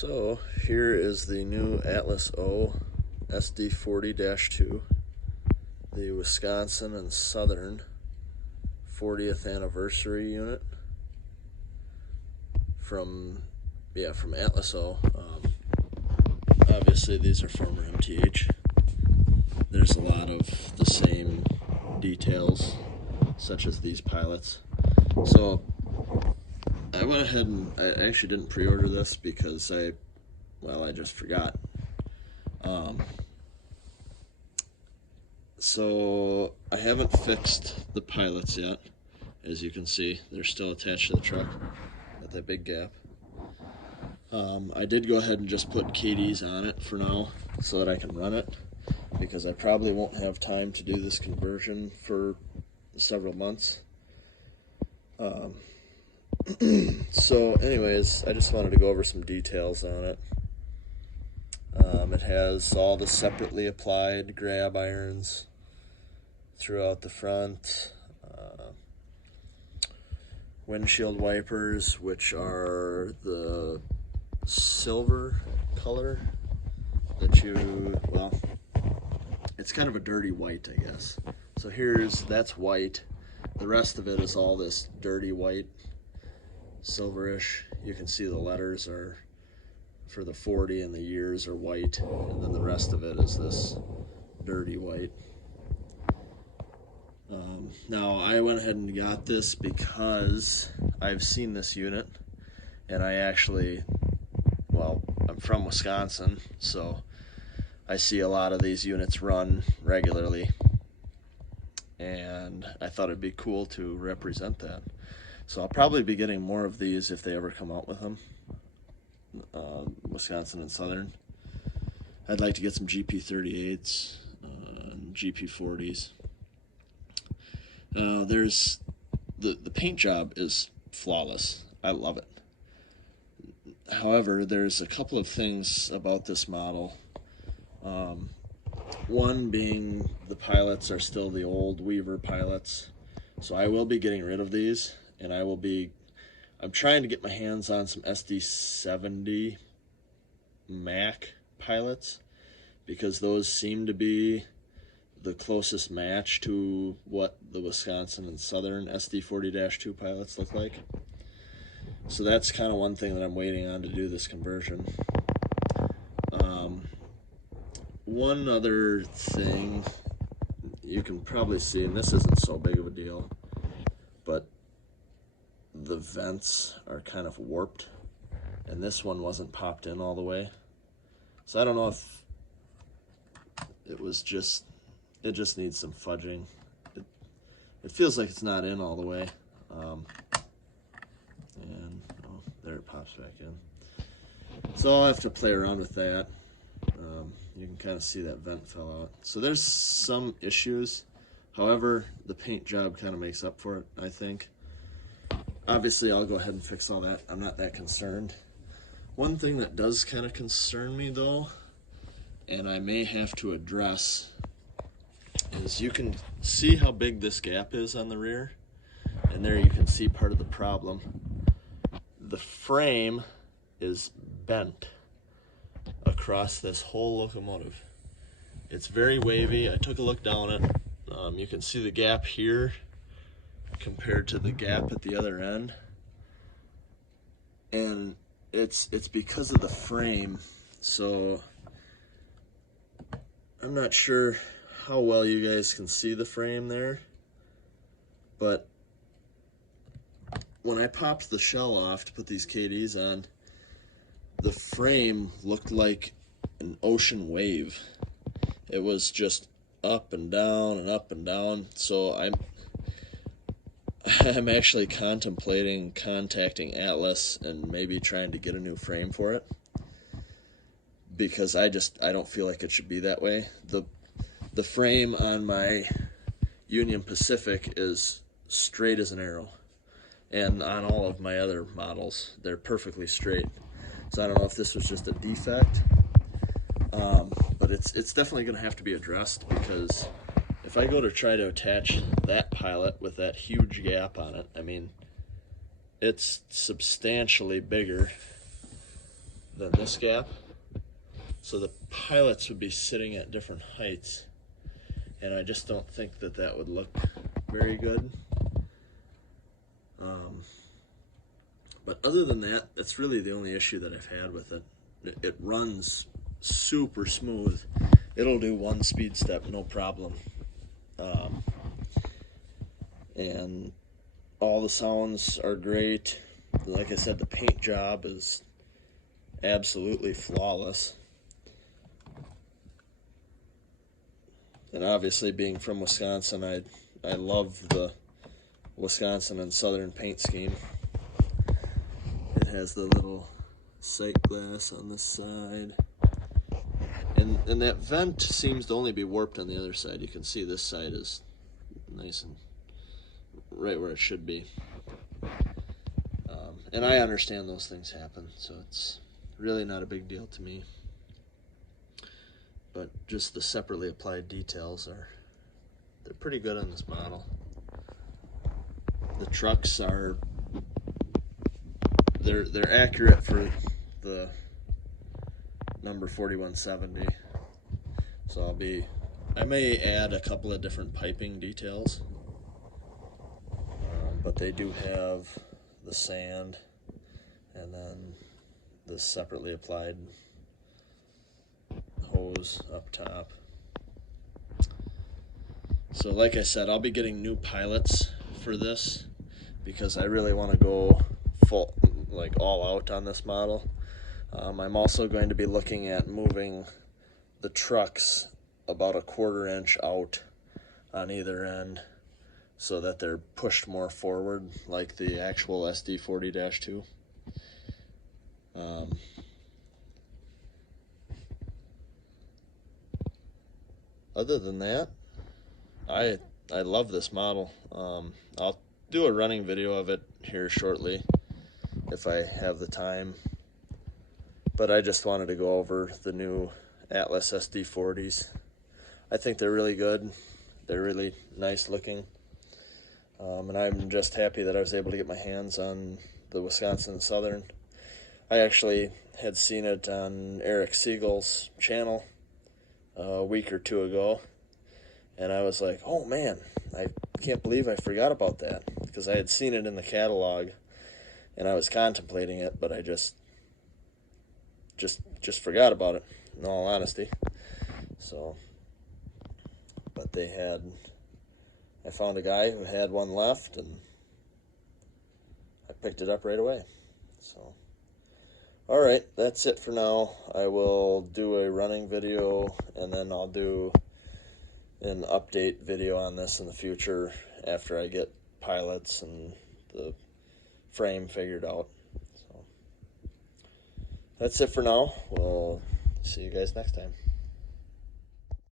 So here is the new Atlas O SD40-2, the Wisconsin and Southern 40th anniversary unit from Atlas O. Obviously these are former MTH. There's a lot of the same details, such as these pilots. So I went ahead and I actually didn't pre-order this because I just forgot. So I haven't fixed the pilots yet. As you can see, they're still attached to the truck at that big gap. I did go ahead and just put KDs on it for now so that I can run it, because I probably won't have time to do this conversion for several months. So anyways, I just wanted to go over some details on it. It has all the separately applied grab irons throughout the front, windshield wipers, which are the silver color that it's kind of a dirty white, I guess. So that's white. The rest of it is all this dirty white, silverish. You can see the letters are for the 40 and the years are white, and then the rest of it is this dirty white. Now I went ahead and got this because I've seen this unit, and I'm from Wisconsin, so I see a lot of these units run regularly, and I thought it'd be cool to represent that. So I'll probably be getting more of these if they ever come out with them. Wisconsin and Southern. I'd like to get some GP38s, and GP40s. There's the paint job is flawless. I love it. However, there's a couple of things about this model. One being the pilots are still the old Weaver pilots, so I will be getting rid of these, and I'm trying to get my hands on some SD70 Mac pilots, because those seem to be the closest match to what the Wisconsin and Southern SD40-2 pilots look like. So that's kind of one thing that I'm waiting on to do this conversion. One other thing you can probably see, and this isn't so big of a deal, but the vents are kind of warped, and this one wasn't popped in all the way. So I don't know if it just needs some fudging. It feels like it's not in all the way. And there it pops back in. So I'll have to play around with that. You can kind of see that vent fell out. So there's some issues. However, the paint job kind of makes up for it, I think. Obviously, I'll go ahead and fix all that. I'm not that concerned. One thing that does kind of concern me, though, and I may have to address, is you can see how big this gap is on the rear, and there you can see part of the problem. The frame is bent across this whole locomotive. It's very wavy. I took a look down it. You can see the gap here compared to the gap at the other end, and it's because of the frame. So I'm not sure how well you guys can see the frame there, but when I popped the shell off to put these KDs on, the frame looked like an ocean wave. It was just up and down and up and down. So I'm actually contemplating contacting Atlas and maybe trying to get a new frame for it, because I don't feel like it should be that way. The frame on my Union Pacific is straight as an arrow, and on all of my other models they're perfectly straight. So I don't know if this was just a defect, but it's definitely going to have to be addressed, because if I go to try to attach that pilot with that huge gap on it, I mean, it's substantially bigger than this gap. So the pilots would be sitting at different heights, and I just don't think that that would look very good. But other than that, that's really the only issue that I've had with it. It runs super smooth. It'll do one speed step, no problem. And all the sounds are great. Like I said, the paint job is absolutely flawless. And obviously, being from Wisconsin, I love the Wisconsin and Southern paint scheme. It has the little sight glass on this side. And that vent seems to only be warped on the other side. You can see this side is nice and right where it should be. And I understand those things happen, so it's really not a big deal to me. But just the separately applied details they're pretty good on this model. The trucks they're accurate for the number 4170. So I may add a couple of different piping details, but they do have the sand and then the separately applied hose up top. So like I said, I'll be getting new pilots for this because I really want to go full, like all out on this model. I'm also going to be looking at moving the trucks about a 1/4 inch out on either end so that they're pushed more forward like the actual SD40-2. Other than that, I love this model. I'll do a running video of it here shortly if I have the time. But I just wanted to go over the new Atlas SD40s. I think they're really good. They're really nice looking. And I'm just happy that I was able to get my hands on the Wisconsin Southern. I actually had seen it on Eric Siegel's channel a week or two ago, and I was like, oh man, I can't believe I forgot about that, because I had seen it in the catalog and I was contemplating it, but I just forgot about it, in all honesty. So, but I found a guy who had one left, and I picked it up right away. So, all right, that's it for now. I will do a running video, and then I'll do an update video on this in the future after I get pilots and the frame figured out. So that's it for now. We'll see you guys next time.